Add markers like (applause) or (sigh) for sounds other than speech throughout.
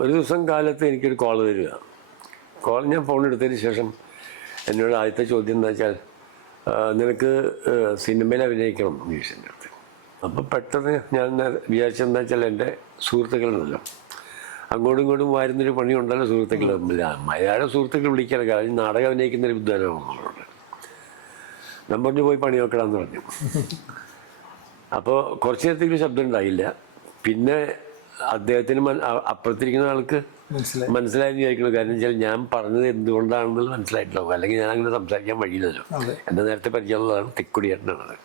ഒരു ദിവസം കാലത്ത് എനിക്കൊരു കോൾ വരിക. കോൾ ഞാൻ ഫോൺ എടുത്തതിന് ശേഷം എന്നോട് ആദ്യത്തെ ചോദ്യം എന്താ വെച്ചാൽ നിനക്ക് സിനിമയിൽ അഭിനയിക്കണം ചോദിച്ചു എന്റെ അടുത്ത്. അപ്പം പെട്ടെന്ന് ഞാൻ വിചാരിച്ചെന്താ വെച്ചാൽ എന്റെ സുഹൃത്തുക്കളുണ്ടല്ലോ. അങ്ങോട്ടും ഇങ്ങോട്ടും വാരുന്നൊരു പണിയുണ്ടല്ലോ സുഹൃത്തുക്കൾ തമ്മിൽ മലയാള സുഹൃത്തുക്കൾ വിളിക്കാൻ കാര്യം നാടകം അഭിനയിക്കുന്ന ഒരു വിദ്വാനാണ് നമ്മളോട് ഞാൻ പോയി പണി നോക്കണമെന്ന് പറഞ്ഞു. (laughs) അപ്പോൾ കുറച്ച് നേരത്തേക്ക് ശബ്ദം ഉണ്ടായില്ല. പിന്നെ അദ്ദേഹത്തിന് അപ്പുറത്തിരിക്കുന്ന ആൾക്ക് മനസ്സിലായി. വിചാരിക്കണം കാരണം വെച്ചാൽ ഞാൻ പറഞ്ഞത് എന്തുകൊണ്ടാണെന്ന് മനസ്സിലായിട്ടുണ്ടാവും അല്ലെങ്കിൽ ഞാൻ അങ്ങനെ സംസാരിക്കാൻ വഴിയില്ലല്ലോ. എന്റെ നേരത്തെ പരിചയമുള്ളതാണ് തിക്കുടിയേട്ടനാണ്.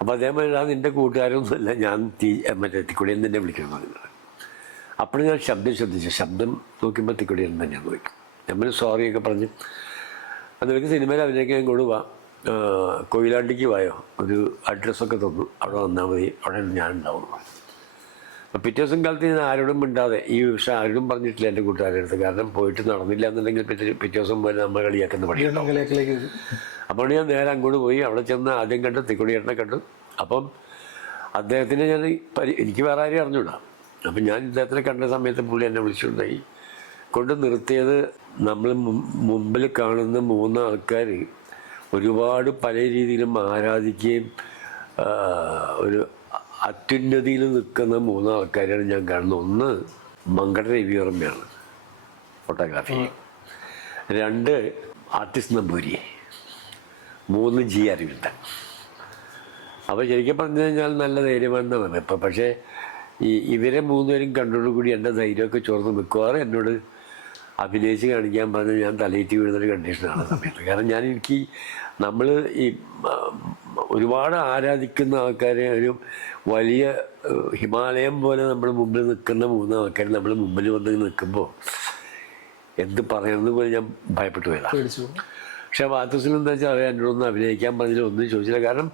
അപ്പൊ അപ്പോൾ അതേമാതിരി നിന്റെ നിന്റെ കൂട്ടുകാരൊന്നുമല്ല. ഞാൻ തീ മറ്റേ തിക്കുടിയൻ തന്നെ വിളിക്കണം അപ്പോഴും ഞാൻ ശബ്ദം ശ്രദ്ധിച്ചു. ശബ്ദം നോക്കുമ്പോൾ തിക്കുടിയൻ തന്നെയാണ് നോക്കി നമ്മൾ സോറിയൊക്കെ പറഞ്ഞ്. അതിലേക്ക് സിനിമയിൽ അഭിനയിക്കാൻ കൊടുവാ കൊയിലാണ്ടിക്ക് പോയോ ഒരു അഡ്രസ്സൊക്കെ തന്നു. അവിടെ വന്നാൽ മതി. അവിടെ അപ്പോൾ പിറ്റേ ദിവസം കാലത്ത് ഞാൻ ആരോടും മിണ്ടാതെ ഈ വിഷയം ആരോടും പറഞ്ഞിട്ടില്ല എന്റെ കൂട്ടുകാരുടെ അടുത്ത് കാരണം പോയിട്ട് നടന്നില്ല എന്നുണ്ടെങ്കിൽ പിറ്റേ പിറ്റേ ദിവസം പോലെ നമ്മൾ കളിയാക്കുന്ന പണി. അപ്പോൾ ഞാൻ നേരെ അങ്ങോട്ട് പോയി. അവിടെ ചെന്ന് ആദ്യം കണ്ടു തിക്കുടിയേട്ടനെ കണ്ടു. അപ്പം അദ്ദേഹത്തിനെ ഞാൻ പരി എനിക്ക് വേറെ ആരെയും അറിഞ്ഞൂടാ. അപ്പം ഞാൻ ഇദ്ദേഹത്തിനെ കണ്ട സമയത്ത് പുള്ളി എന്നെ വിളിച്ചിട്ടുണ്ടായി കൊണ്ട് നിർത്തിയത് നമ്മൾ മുമ്പിൽ കാണുന്ന മൂന്ന് ആൾക്കാർ ഒരുപാട് പല രീതിയിലും ആരാധിക്കുകയും ഒരു അത്യുന്നതിയിൽ നിൽക്കുന്ന മൂന്ന് ആൾക്കാരെയാണ് ഞാൻ കാണുന്നത്. ഒന്ന് മങ്കട രവിവർമ്മയാണ് ഫോട്ടോഗ്രാഫി രണ്ട് ആർട്ടിസ്റ്റ് നമ്പൂരി മൂന്ന് ജി അരവിന്ദൻ. അപ്പോൾ ശരിക്കും പറഞ്ഞു കഴിഞ്ഞാൽ നല്ല ധൈര്യമാണെന്നാണ് ഇപ്പം. പക്ഷേ ഈ ഇവരെ മൂന്നുപേരും കണ്ടോടുകൂടി എന്റെ ധൈര്യമൊക്കെ ചോർന്ന് മിക്കവാറും എന്നോട് അഭിനയിച്ച് കാണിക്കാൻ പറഞ്ഞാൽ ഞാൻ തലയേറ്റി വീഴുന്നൊരു കണ്ടീഷനാണ് സമയത്ത് കാരണം ഞാൻ എനിക്ക് നമ്മൾ ഈ ഒരുപാട് ആരാധിക്കുന്ന ആൾക്കാരെ ഒരു വലിയ ഹിമാലയം പോലെ നമ്മുടെ മുമ്പിൽ നിൽക്കുന്ന മൂന്ന് ആൾക്കാർ നമ്മൾ മുമ്പിൽ വന്ന് നിൽക്കുമ്പോൾ എന്ത് പറയണമെന്ന് പോലും ഞാൻ ഭയപ്പെട്ടു പോയതാണ്. പക്ഷെ ബാത്തസിൽ എന്താ വെച്ചാൽ അവർ ഒന്ന് അഭിനയിക്കാൻ പറഞ്ഞില്ല ഒന്നും ചോദിച്ചില്ല. കാരണം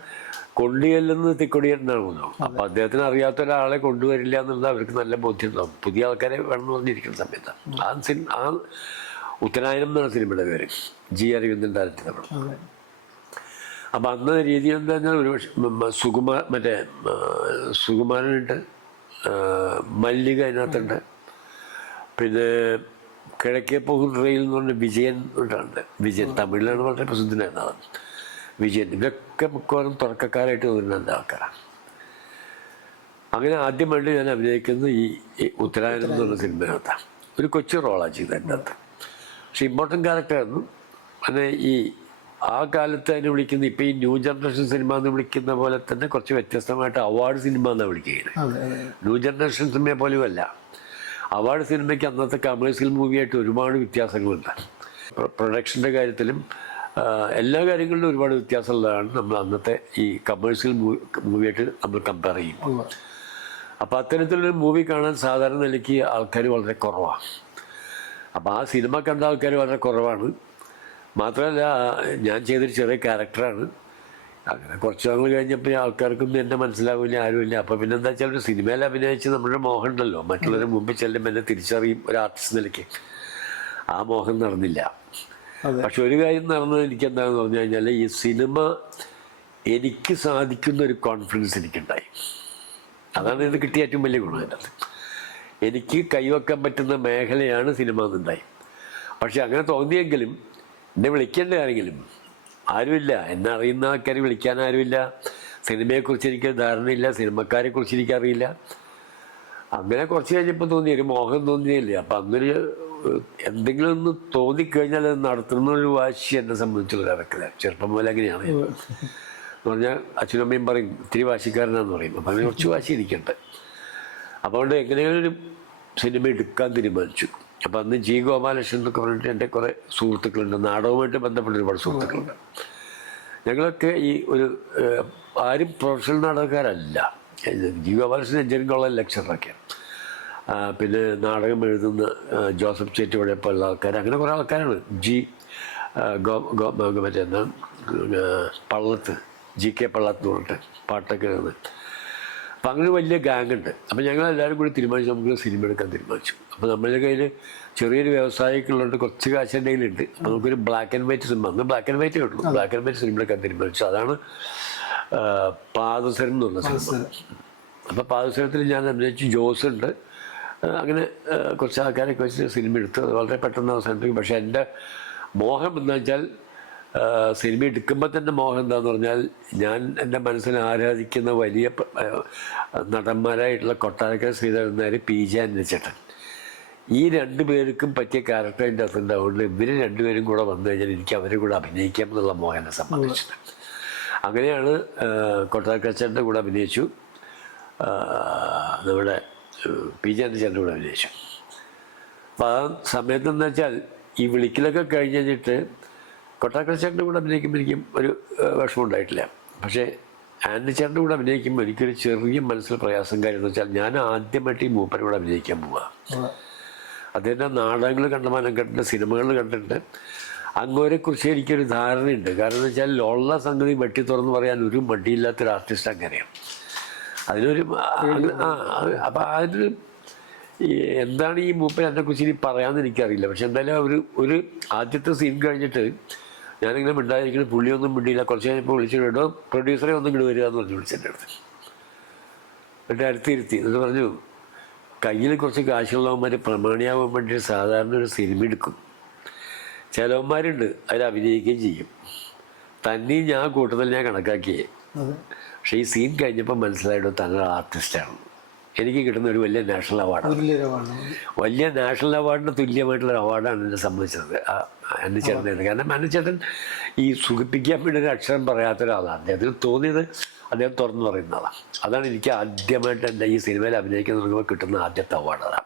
കൊണ്ടുചെല്ലുന്നത് തിക്കൊടിയേട്ടനാണ് തോന്നുന്നു അപ്പം അദ്ദേഹത്തിന് അറിയാത്ത ഒരാളെ കൊണ്ടുവരില്ല എന്നുള്ളത് അവർക്ക് നല്ല ബോധ്യം ഉണ്ടാവും പുതിയ ആൾക്കാരെ വേണമെന്ന് പറഞ്ഞിരിക്കുന്ന സമയത്താണ് ആ സിനിമ ആ ഉത്തരായനം എന്നാണ് സിനിമയുടെ പേര്. G Aravindan director. നമ്മൾ. അപ്പം അന്ന് രീതി എന്താ പറഞ്ഞാൽ ഒരു പക്ഷേ സുകുമാർ മറ്റേ സുകുമാരനുണ്ട്. മല്ലിക അതിനകത്തുണ്ട്. പിന്നെ കിഴക്കേ പോകുന്ന റെയിൽ എന്ന് പറഞ്ഞ വിജയൻ ഉണ്ട് വിജയൻ തമിഴിലാണ് വളരെ പ്രസിദ്ധനായിരുന്ന വിജയൻ. ഇവരൊക്കെ മിക്കവാറും തുടക്കക്കാരായിട്ട് വരുന്ന ആൾക്കാരാണ് അങ്ങനെ ആദ്യമായിട്ട് ഞാൻ അഭിനയിക്കുന്നത് ഈ ഉത്തരായനം എന്ന് പറഞ്ഞ സിനിമയിനകത്താണ് ഒരു കൊച്ചു റോളാണ് ചെയ്തത് എന്റെ അകത്ത്. പക്ഷെ ഇമ്പോർട്ടന്റ് ക്യാരക്ടറായിരുന്നു. അങ്ങനെ ഈ ആ കാലത്ത് അതിനെ വിളിക്കുന്ന ഇപ്പം ഈ ന്യൂ ജനറേഷൻ സിനിമ എന്ന് വിളിക്കുന്ന പോലെ തന്നെ കുറച്ച് വ്യത്യസ്തമായിട്ട് അവാർഡ് സിനിമ എന്നാണ് വിളിക്കുന്നത് ന്യൂ ജനറേഷൻ സിനിമയെ പോലുമല്ല അവാർഡ് സിനിമയ്ക്ക് അന്നത്തെ കമേഴ്സ്യൽ മൂവിയായിട്ട് ഒരുപാട് വ്യത്യാസങ്ങളുണ്ട്. പ്രൊഡക്ഷന്റെ പ്രൊഡക്ഷന്റെ കാര്യത്തിലും എല്ലാ കാര്യങ്ങളിലും ഒരുപാട് വ്യത്യാസമുള്ളതാണ് നമ്മൾ അന്നത്തെ ഈ കമേഴ്സ്യൽ മൂവി മൂവിയായിട്ട് നമ്മൾ കമ്പയർ ചെയ്യും. അപ്പോൾ അത്തരത്തിലൊരു മൂവി കാണാൻ സാധാരണ നിലയ്ക്ക് ആൾക്കാർ വളരെ കുറവാണ് അപ്പോൾ ആ സിനിമ കണ്ട ആൾക്കാർ വളരെ കുറവാണ്. മാത്രമല്ല ഞാൻ ചെയ്തൊരു ചെറിയ ക്യാരക്ടറാണ്. അങ്ങനെ കുറച്ച് നാൾ കഴിഞ്ഞപ്പോൾ ഈ ആൾക്കാർക്കൊന്നും എന്നെ മനസ്സിലാവില്ല ആരുമില്ല. അപ്പോൾ പിന്നെ എന്താ വെച്ചാൽ ഒരു സിനിമയിൽ അഭിനയിച്ച് നമ്മുടെ മോഹം ഉണ്ടല്ലോ മറ്റുള്ളവരുടെ മുമ്പിൽ ചെല്ലുമ്പോൾ എന്നെ തിരിച്ചറിയും ഒരു ആർട്ടിസ്റ്റ് നിലയ്ക്ക്. ആ മോഹം നടന്നില്ല. പക്ഷെ ഒരു കാര്യം നടന്നത് എനിക്ക് എന്താണെന്ന് പറഞ്ഞു കഴിഞ്ഞാൽ ഈ സിനിമ എനിക്ക് സാധിക്കുന്ന ഒരു കോൺഫിഡൻസ് എനിക്കുണ്ടായി. അതാണ് ഇത് കിട്ടിയ ഏറ്റവും വലിയ ഗുണം അതിനകത്ത്. എനിക്ക് കൈവെക്കാൻ പറ്റുന്ന മേഖലയാണ് സിനിമ എന്നുണ്ടായി. പക്ഷെ അങ്ങനെ തോന്നിയെങ്കിലും എന്നെ വിളിക്കേണ്ട ആരെങ്കിലും? ആരുമില്ല. എന്നെ അറിയുന്ന ആൾക്കാർ വിളിക്കാൻ ആരുമില്ല. സിനിമയെക്കുറിച്ച് എനിക്ക് ധാരണയില്ല. സിനിമക്കാരെ കുറിച്ച് എനിക്കറിയില്ല. അങ്ങനെ കുറച്ച് കഴിഞ്ഞപ്പോൾ തോന്നി ഒരു മോഹം തോന്നിയില്ലേ? അപ്പം അന്നൊരു എന്തെങ്കിലും ഒന്ന് തോന്നിക്കഴിഞ്ഞാൽ അത് നടത്തുന്ന ഒരു വാശി എന്നെ സംബന്ധിച്ചുള്ള കിടക്കില്ല ചെറുപ്പം മുതൽ അങ്ങനെയാണ്. എന്ന് പറഞ്ഞാൽ അച്ഛനമ്മയും പറയും ഇത്തിരി വാശിക്കാരനാന്ന് പറയും. അപ്പം അങ്ങനെ കുറച്ച് വാശി എനിക്കുണ്ട്. അപ്പോൾ അതുകൊണ്ട് എങ്ങനെയൊരു ഒരു സിനിമ എടുക്കാൻ തീരുമാനിച്ചു. അപ്പം അന്ന് ജി ഗോപാലകൃഷ്ണൻ എന്നൊക്കെ പറഞ്ഞിട്ട് എന്റെ കുറേ സുഹൃത്തുക്കളുണ്ട്. നാടകവുമായിട്ട് ബന്ധപ്പെട്ട ഒരുപാട് സുഹൃത്തുക്കളുണ്ട്. ഞങ്ങളൊക്കെ ഈ ഒരു ആരും പ്രൊഫഷണൽ നാടകക്കാരല്ല. ജി ഗോപാലകൃഷ്ണൻ എഞ്ചിനീയറിംഗ് കോളേജ് ലെക്ചറൊക്കെയാണ് പിന്നെ നാടകം എഴുതുന്ന ജോസഫ് ചേറ്റുവഴെ പോലുള്ള ആൾക്കാർ അങ്ങനെ കുറേ ആൾക്കാരാണ്. ജി ഗോ ഗോ മറ്റേ പള്ളത്ത് ജി കെ പള്ളത്ത് എന്ന് പറഞ്ഞിട്ട് പാട്ടൊക്കെ എഴുതുന്നത്. അപ്പം അങ്ങനെ വലിയ ഗാങ് ഉണ്ട്. അപ്പം ഞങ്ങൾ എല്ലാവരും കൂടി തീരുമാനിച്ചു നമുക്ക് സിനിമ എടുക്കാൻ തീരുമാനിച്ചു. അപ്പോൾ നമ്മളുടെ കയ്യിൽ ചെറിയൊരു വ്യവസായിക്കുള്ളതുകൊണ്ട് കുറച്ച് കാശ് എന്റെ കയ്യിലുണ്ട് അപ്പോൾ നമുക്കൊരു ബ്ലാക്ക് ആൻഡ് വൈറ്റ് സിനിമ അന്ന് ബ്ലാക്ക് ആൻഡ് വൈറ്റ് ഉള്ളൂ. ബ്ലാക്ക് ആൻഡ് വൈറ്റ് സിനിമ എടുക്കാൻ തീരുമാനിച്ചു. അതാണ് പാദസരം എന്നുള്ള സിനിമ അപ്പോൾ പാദസരത്തിൽ ഞാൻ അഭിനയിച്ചു. ജോസ് ഉണ്ട്. അങ്ങനെ കുറച്ച് ആൾക്കാരൊക്കെ വെച്ച് സിനിമ എടുത്ത്. വളരെ പെട്ടെന്ന് അവസാനിപ്പിക്കും. പക്ഷേ എന്റെ മോഹം എന്താ വെച്ചാൽ സിനിമ എടുക്കുമ്പോൾ തന്നെ മോഹം എന്താന്ന് പറഞ്ഞാൽ ഞാൻ എന്റെ മനസ്സിൽ ആരാധിക്കുന്ന വലിയ നടന്മാരായിട്ടുള്ള കൊട്ടാരക്കര ശ്രീധരൻ നായർ പി ജെ അന്വച്ചേട്ടൻ ഈ രണ്ടു പേർക്കും പറ്റിയ അത് ഉണ്ടാവുകൊണ്ട് ഇവർ രണ്ടുപേരും കൂടെ വന്നു കഴിഞ്ഞാൽ എനിക്ക് അവരെ കൂടെ അഭിനയിക്കാം എന്നുള്ള മോഹനെ സംബന്ധിച്ചത് അങ്ങനെയാണ് ആ, കൊട്ടാരക്കച്ചന്റെ കൂടെ അഭിനയിച്ചു. നമ്മുടെ പി ജെ അന്വച്ചേട്ടന്റെ കൂടെ അഭിനയിച്ചു. അപ്പോൾ ആ സമയത്ത് എന്ന് വെച്ചാൽ ഈ വിളിക്കലൊക്കെ കഴിഞ്ഞ് കഴിഞ്ഞിട്ട് കൊട്ടാക്കച്ചേട്ടന്റെ കൂടെ അഭിനയിക്കുമ്പോൾ എനിക്കും ഒരു വിഷമം ഉണ്ടായിട്ടില്ല പക്ഷേ ആൻഡി ചേട്ടന്റെ കൂടെ അഭിനയിക്കുമ്പോൾ എനിക്കൊരു ചെറിയ മനസ്സിൽ പ്രയാസം കാര്യം എന്ന് വെച്ചാൽ ഞാൻ ആദ്യമായിട്ട് ഈ മൂപ്പരെ കൂടെ അഭിനയിക്കാൻ പോവുക. അദ്ദേഹത്തിന്റെ നാടകങ്ങൾ കണ്ടമാനം കണ്ടിട്ടുണ്ട് സിനിമകൾ കണ്ടിട്ട് അങ്ങോരെ കുറിച്ച് എനിക്കൊരു ധാരണയുണ്ട്. കാരണം എന്ന് വെച്ചാൽ ഉള്ള സംഗതി വെട്ടി തുറന്ന് പറയാൻ ഒരു മടിയില്ലാത്തൊരു ആർട്ടിസ്റ്റ് അങ്ങനെയാണ്. അതിനൊരു അപ്പം അതിന് ഈ എന്താണ് ഈ മൂപ്പൻ അതിനെക്കുറിച്ച് കുറിച്ച് ഇനി പറയാമെന്ന് എനിക്കറിയില്ല. പക്ഷെ എന്തായാലും ഒരു ഒരു ആദ്യത്തെ സീൻ കഴിഞ്ഞിട്ട് ഞാനിങ്ങനെ മിണ്ടായിരിക്കണം പുള്ളിയൊന്നും മിണ്ടിയില്ല. കുറച്ച് കഴിഞ്ഞപ്പോൾ വിളിച്ചിട്ട് കേട്ടോ പ്രൊഡ്യൂസറെ ഒന്നും ഇങ്ങോട്ട് വരിക എന്ന് പറഞ്ഞു വിളിച്ചെന്റെ അടുത്ത് എന്നിട്ട് അടുത്തിരുത്തി. എന്നിട്ട് പറഞ്ഞു കയ്യിൽ കുറച്ച് കാശുള്ളവന്മാർ പ്രമാണിയാവാൻ വേണ്ടി സാധാരണ ഒരു സിനിമ എടുക്കും. ചിലവന്മാരുണ്ട് അതിൽ അഭിനയിക്കുകയും ചെയ്യും. തന്നെയും ഞാൻ കൂട്ടത്തിൽ ഞാൻ കണക്കാക്കിയേ. പക്ഷേ ഈ സീൻ കഴിഞ്ഞപ്പോൾ മനസ്സിലായിട്ട് താങ്കൾ ആർട്ടിസ്റ്റാണ് എനിക്ക് കിട്ടുന്ന ഒരു വലിയ നാഷണൽ അവാർഡാണ്. വലിയ നാഷണൽ അവാർഡിന് തുല്യമായിട്ടുള്ള ഒരു അവാർഡാണ് എന്നെ സംബന്ധിച്ചത്. അന്നച്ചേട്ടൻ കാരണം അന്നച്ചേട്ടൻ ഈ സുഖിപ്പിക്കാൻ വേണ്ടി ഒരു അക്ഷരം പറയാത്ത ഒരാളാണ് അദ്ദേഹത്തിന് തോന്നിയത് അദ്ദേഹം തുറന്നു പറയുന്നതാണ് അതാണ് എനിക്ക് ആദ്യമായിട്ട് എന്റെ ഈ സിനിമയിൽ അഭിനയിക്കുന്നവർക്ക് കിട്ടുന്ന ആദ്യത്തെ അവാർഡ് അതാണ്.